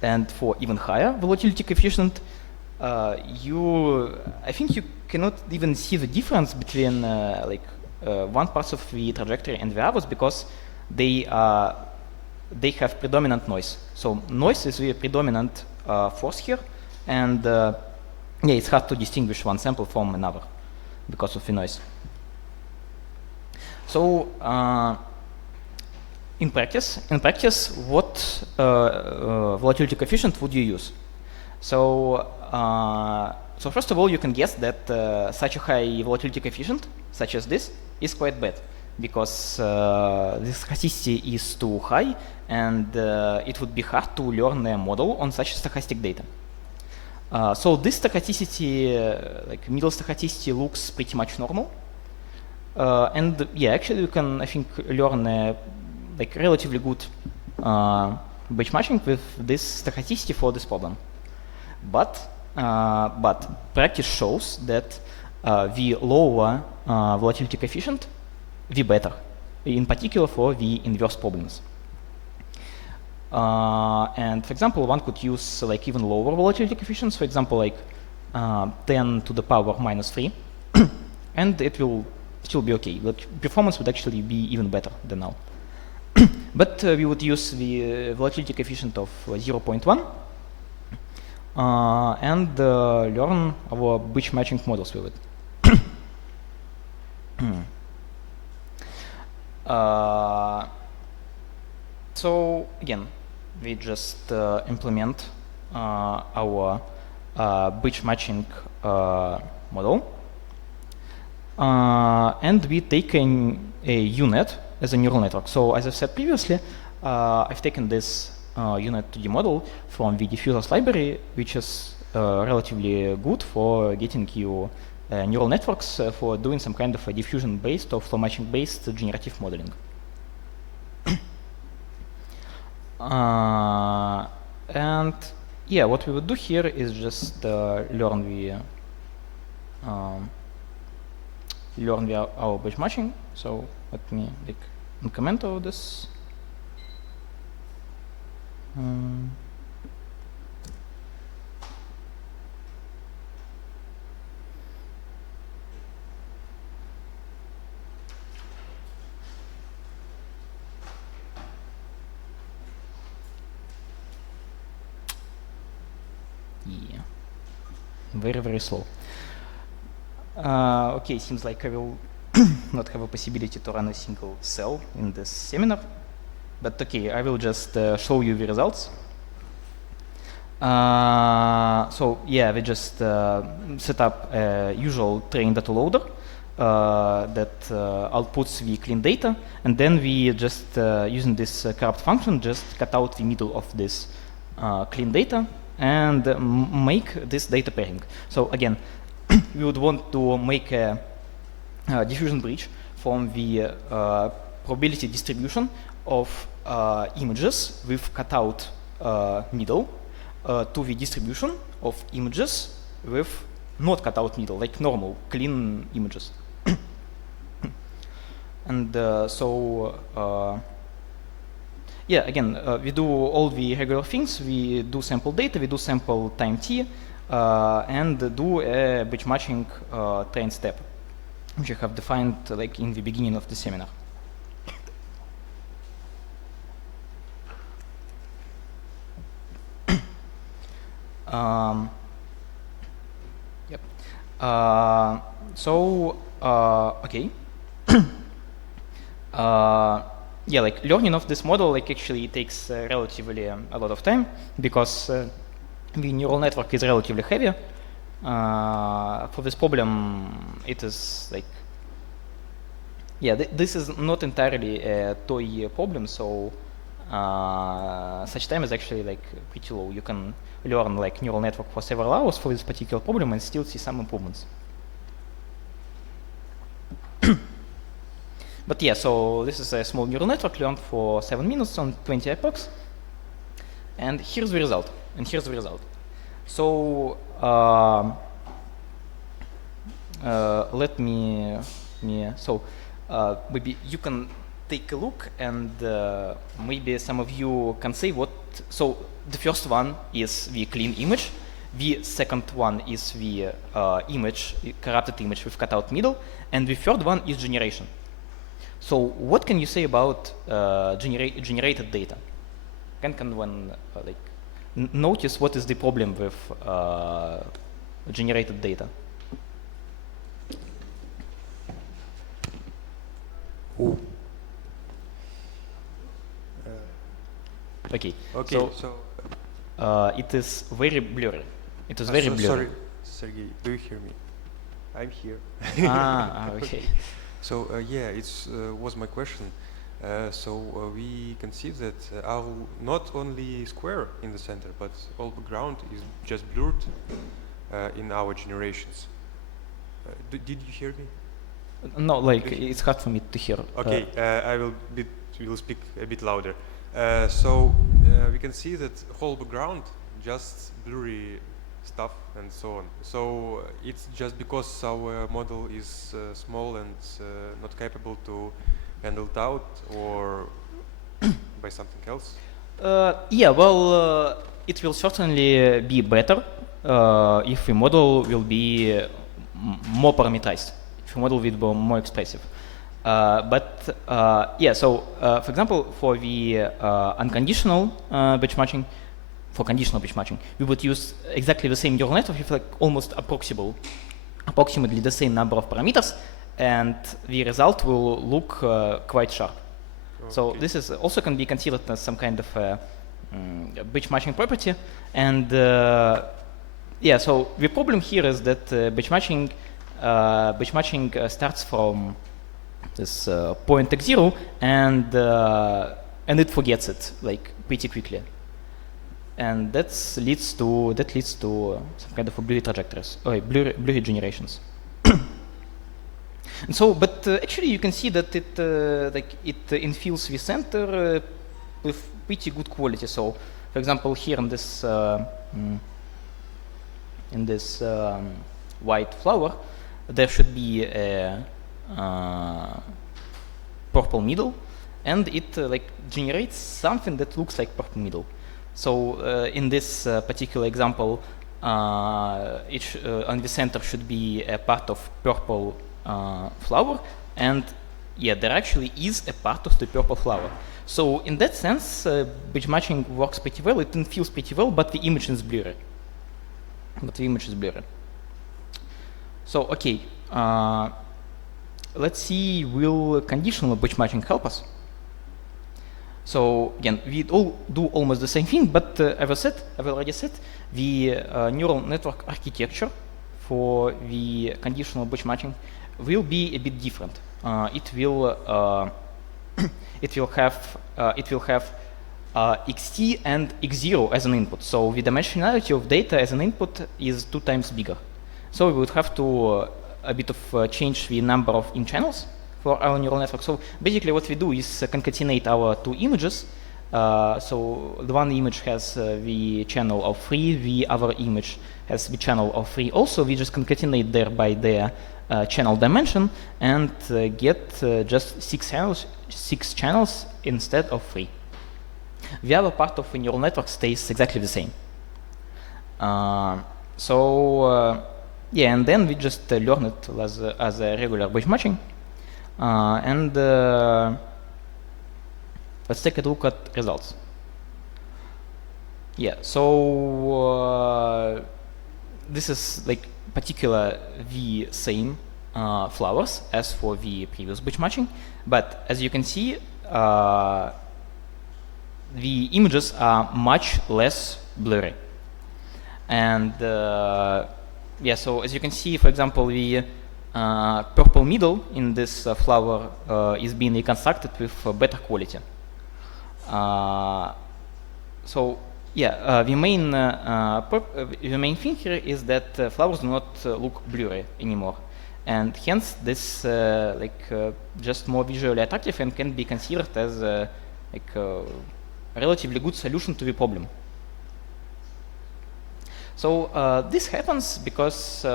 And for even higher volatility coefficient, I think you cannot even see the difference between one part of the trajectory and the others because they have predominant noise. So noise is the predominant force here, and yeah, it's hard to distinguish one sample from another because of the noise. So in practice, what volatility coefficient would you use? So so first of all, you can guess that such a high volatility coefficient, such as this, is quite bad because this stochasticity is too high, and it would be hard to learn a model on such stochastic data. So this stochasticity, like middle stochasticity, looks pretty much normal. And yeah, actually you can, I think, learn a like relatively good bridge matching with this stochasticity for this problem. But practice shows that the lower volatility coefficient, the better, in particular for the inverse problems. And for example, one could use like even lower volatility coefficients, for example, like 10 to the power minus 3, and it will still be okay. Like performance would actually be even better than now. But we would use the volatility coefficient of 0.1 and learn our bridge matching models with it. So again, we just implement our bridge matching model, and we take a UNet as a neural network. So as I've said previously, I've taken this UNet 2D model from the diffusers library, which is relatively good for getting you neural networks for doing some kind of a diffusion-based or flow matching-based generative modeling. And yeah, what we would do here is just learn our bridge matching. So let me comment all this. Yeah, very slow. Okay, seems like I will not have a possibility to run a single cell in this seminar, but okay, I will just show you the results. So yeah, we just set up a usual train data loader that outputs the clean data, and then we just using this corrupt function just cut out the middle of this clean data and make this data pairing. So again, we would want to make a diffusion bridge from the probability distribution of images with cutout middle to the distribution of images with not cutout middle, like normal, clean images. And yeah, again, we do all the regular things. We do sample data, we do sample time t, and do a bridge matching train step, which I have defined like in the beginning of the seminar. Yep. Okay. Yeah, like learning of this model like actually takes relatively a lot of time because the neural network is relatively heavy. For this problem, it is like, yeah, this is not entirely a toy problem, so such time is actually like pretty low. You can learn like neural network for several hours for this particular problem and still see some improvements. But yeah, so this is a small neural network learned for 7 minutes on 20 epochs. And here's the result. So let me maybe you can take a look and maybe some of you can say what. So the first one is the clean image. The second one is the corrupted image with cutout middle. And the third one is generation. So what can you say about generated data? Can one notice what is the problem with generated data? Okay. So it is very blurry. It is very blurry. Sorry, Sergey, do you hear me? I'm here. Okay. So yeah, it was my question. We can see that our not only square in the center, but all the ground is just blurred in our generations. Did you hear me? No, like it's hard for me to hear. Okay, I will speak a bit louder. We can see that whole background just blurry stuff and so on. So it's just because our model is small and not capable to handle it out, or by something else? Yeah, well, it will certainly be better if the model will be more parameterized, if the model will be more expressive. Yeah, so for example, for the unconditional batch matching, for conditional batch matching, we would use exactly the same neural network with like almost approximately the same number of parameters, and the result will look quite sharp. Okay. So this is also can be considered as some kind of batch matching property. And yeah, so the problem here is that batch matching starts from this point x0, and it forgets it like pretty quickly, and that leads to some kind of blurry trajectories, or blurry generations. And so, but actually, you can see that it infills the center with pretty good quality. So, for example, here in this white flower, there should be a purple middle, and it generates something that looks like purple middle. So in this particular example, on the center should be a part of purple flower, and yeah, there actually is a part of the purple flower. So in that sense, batch matching works pretty well. It feels pretty well, but the image is blurry. So okay, let's see, will conditional batch matching help us? So again, we all do almost the same thing, but I've already said, the neural network architecture for the conditional batch matching will be a bit different. It will have xt and x0 as an input. So the dimensionality of data as an input is 2 times bigger. So we would have to a bit of change the number of in channels for our neural network. So basically what we do is concatenate our 2 images. So the one image has the channel of 3, the other image has the channel of 3 also. We just concatenate there by their channel dimension and get just 6 channels instead of 3. The other part of the neural network stays exactly the same. Yeah, and then we just learn it as a regular batch matching. Let's take a look at results. Yeah, so this is like particular the same flowers as for the previous batch matching, but as you can see, the images are much less blurry. And yeah, so as you can see, for example, the purple middle in this flower is being reconstructed with better quality. So yeah, the main thing here is that flowers do not look blurry anymore, and hence this just more visually attractive and can be considered as a relatively good solution to the problem. So this happens because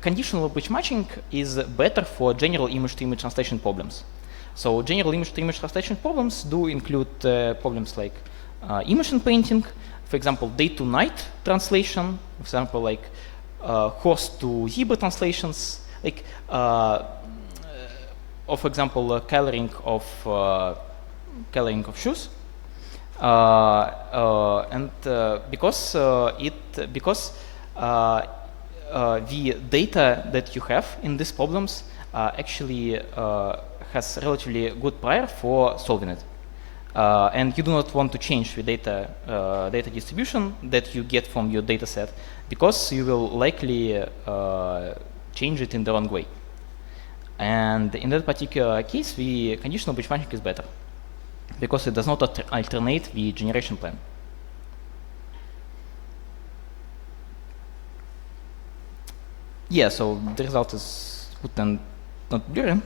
conditional batch matching is better for general image-to-image translation problems. So general image-to-image translation problems do include problems like image painting, for example, day-to-night translation, for example, like horse to zebra translations, like or for example, coloring of shoes. And because the data that you have in these problems actually has relatively good prior for solving it, and you do not want to change the data distribution that you get from your data set, because you will likely change it in the wrong way. And in that particular case, the conditional batch matching is better, because it does not alternate the generation plan. Yeah, so the result is good and not blurry.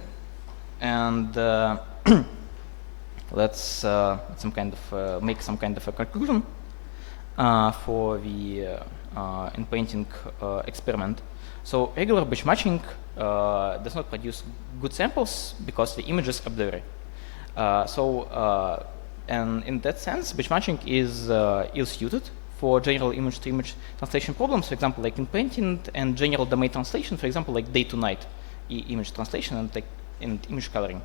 And let's make some kind of a conclusion for the in-painting experiment. So regular batch matching does not produce good samples because the images are blurry. So And in that sense, batch matching is ill-suited for general image-to-image translation problems, for example, like in painting, and general domain translation, for example, like day-to-night image translation and image coloring,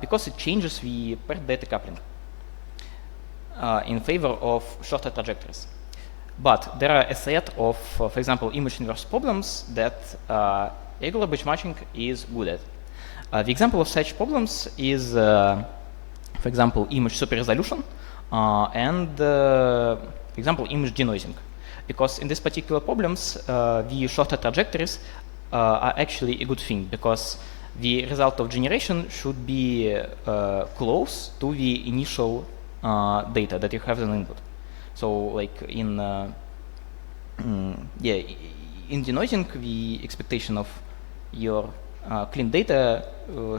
because it changes the paired data coupling in favor of shorter trajectories. But there are a set of, for example, image inverse problems that regular batch matching is good at. The example of such problems is, for example, image super resolution and, for example, image denoising. Because in these particular problems, the shorter trajectories are actually a good thing, because the result of generation should be close to the initial data that you have as an input. So, like in in denoising, the expectation of your clean data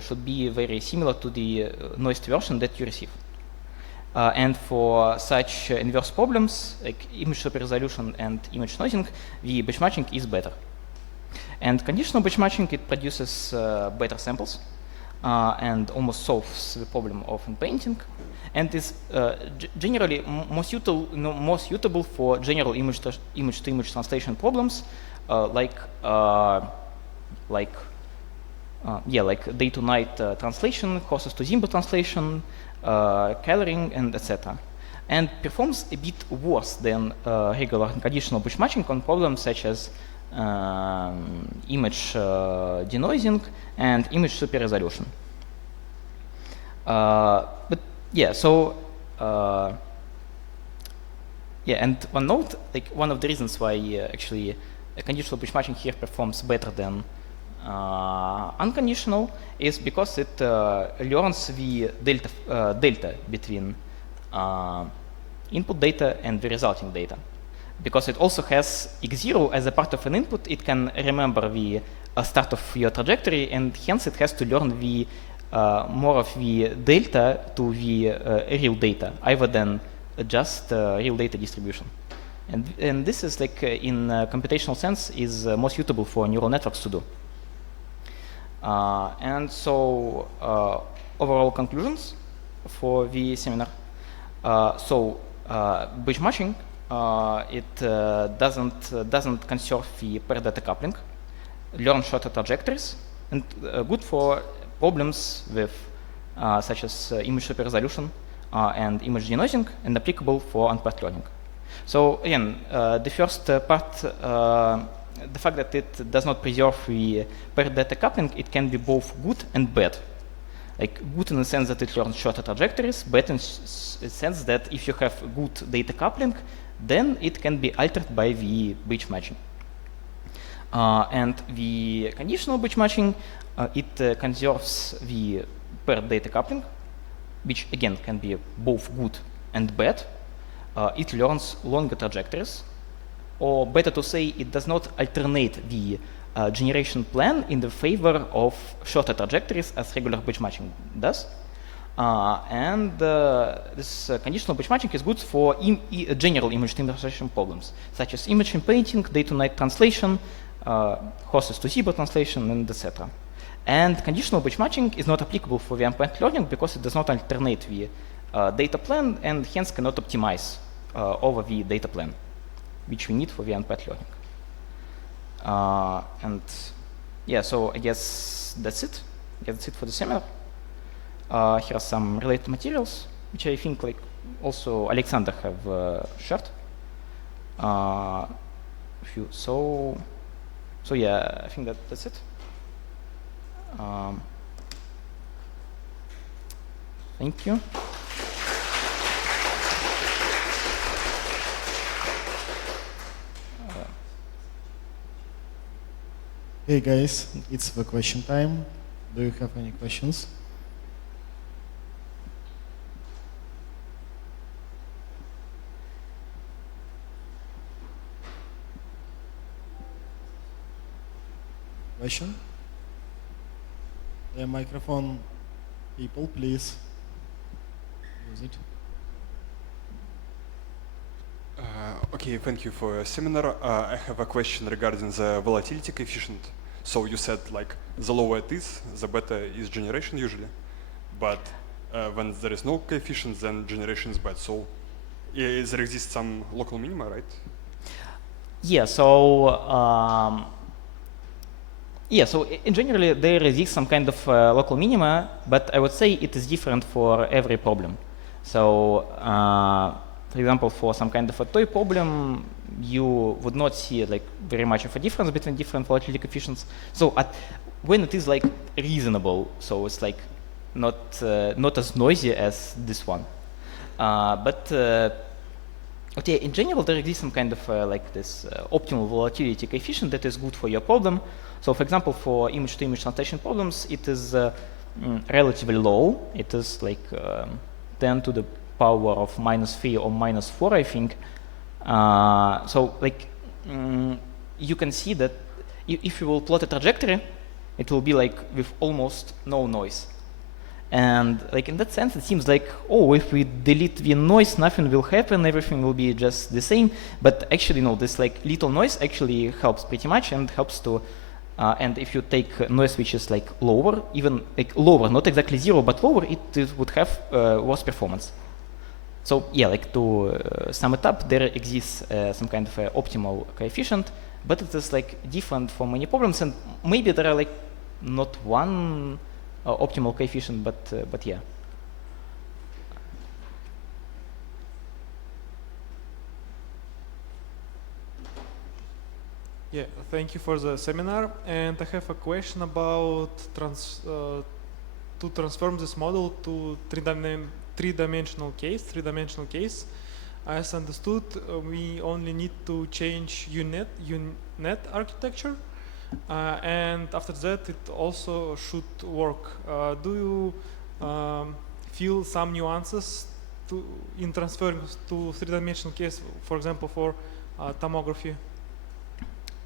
should be very similar to the noised version that you receive. And for such inverse problems, like image super resolution and image noising, the batch matching is better. And conditional batch matching, it produces better samples and almost solves the problem of inpainting, and is generally more suitable for general image-to-image translation problems, like day-to-night translation, horses to Zimba translation, coloring, and etc. And performs a bit worse than regular conditional batch matching on problems such as image denoising and image super resolution. But yeah, so and one note, like one of the reasons why actually a conditional batch matching here performs better than unconditional is because it learns the delta between input data and the resulting data. Because it also has x0 as a part of an input, it can remember the start of your trajectory, and hence it has to learn the more of the delta to the real data, other than just real data distribution. And this is like in computational sense is more suitable for neural networks to do. And so overall conclusions for the seminar. Batch matching, it doesn't conserve the paired data coupling, learn shorter trajectories, and good for problems with such as image super resolution and image denoising, and applicable for unpaired learning. So again, the first part, the fact that it does not preserve the paired data coupling, it can be both good and bad. Like good in the sense that it learns shorter trajectories, bad in the sense that if you have good data coupling, then it can be altered by the batch matching. And the conditional batch matching, it conserves the paired data coupling, which again can be both good and bad. It learns longer trajectories, or better to say, it does not alternate the generation plan in the favor of shorter trajectories as regular batch matching does. This conditional batch matching is good for general image-to-image translation problems, such as image inpainting, day-to-night translation, horses to zebra translation, and etc. And conditional batch matching is not applicable for the unpaired learning because it does not alternate the data plan, and hence cannot optimize over the data plan, which we need for the unpaired learning. And yeah, so I guess that's it. That's it for the seminar. Here are some related materials, which I think like also Alexander have shared. So yeah, I think that's it. Thank you. Hey guys, it's the question time. Do you have any questions? Question? The microphone, people, please use it. Okay, thank you for your seminar. I have a question regarding the volatility coefficient. So you said like the lower it is, the better is generation usually, but when there is no coefficient, then generation is bad. So there exists some local minima, right? Yeah, so in general there exists some kind of local minima, but I would say it is different for every problem. So for example, for some kind of a toy problem, you would not see like very much of a difference between different volatility coefficients. So when it is like reasonable, so it's like not as noisy as this one, but okay, in general, there exists some kind of like this optimal volatility coefficient that is good for your problem. So, for example, for image-to-image translation problems, it is relatively low. It is like 10 to the power of -3 or -4, I think. So, like, you can see that if you will plot a trajectory, it will be like with almost no noise. And like in that sense, it seems like, oh, if we delete the noise, nothing will happen, everything will be just the same. But actually, no, this like little noise actually helps pretty much and helps to, and if you take noise which is like lower, even like lower, not exactly zero, but lower, it would have worse performance. So yeah, like to sum it up, there exists some kind of optimal coefficient, but it is like different for many problems, and maybe there are like not one optimal coefficient, but yeah. Yeah, thank you for the seminar. And I have a question about to transform this model to three-dimensional case. As understood, we only need to change UNet architecture. And after that, it also should work. Do you feel some nuances in transferring to three-dimensional case, for example, for tomography?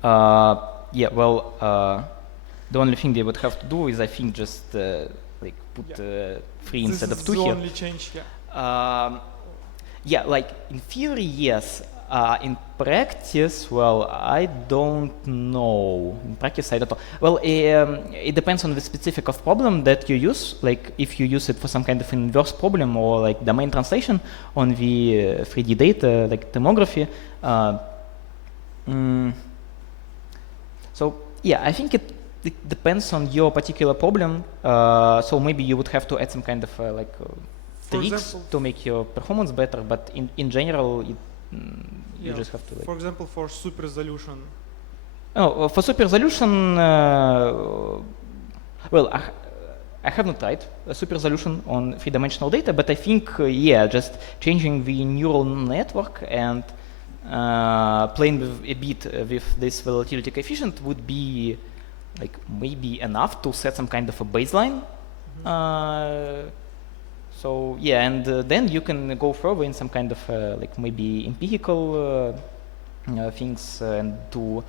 Yeah, well, the only thing they would have to do is, I think, just like put 3 instead of 2 here. This is the only change, yeah. Yeah, like in theory, yes. In practice, well, I don't know. In practice, I don't know. Well, it depends on the specific of problem that you use. Like if you use it for some kind of inverse problem or like domain translation on the 3D data, like tomography. So yeah, I think it depends on your particular problem. So maybe you would have to add some kind of like tricks to make your performance better. But in general, you just have to. Like, for example, for super resolution. Oh, for super resolution, well, I have not tried a super resolution on 3-dimensional data, but I think yeah, just changing the neural network and playing with a bit with this volatility coefficient would be like maybe enough to set some kind of a baseline. So yeah, and then you can go further in some kind of like maybe empirical things and to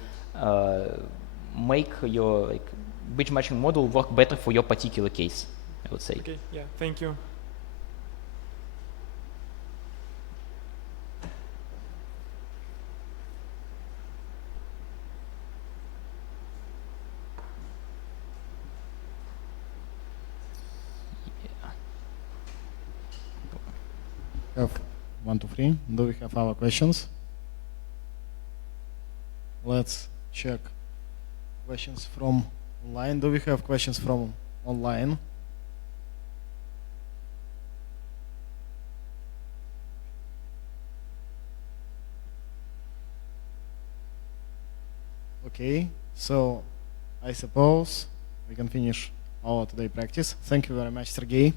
make your like bridge matching model work better for your particular case, I would say. Okay, yeah, thank you. Have 1, 2, 3. Do we have our questions? Let's check questions from online. Do we have questions from online? Okay, so I suppose we can finish our today practice. Thank you very much, Sergey.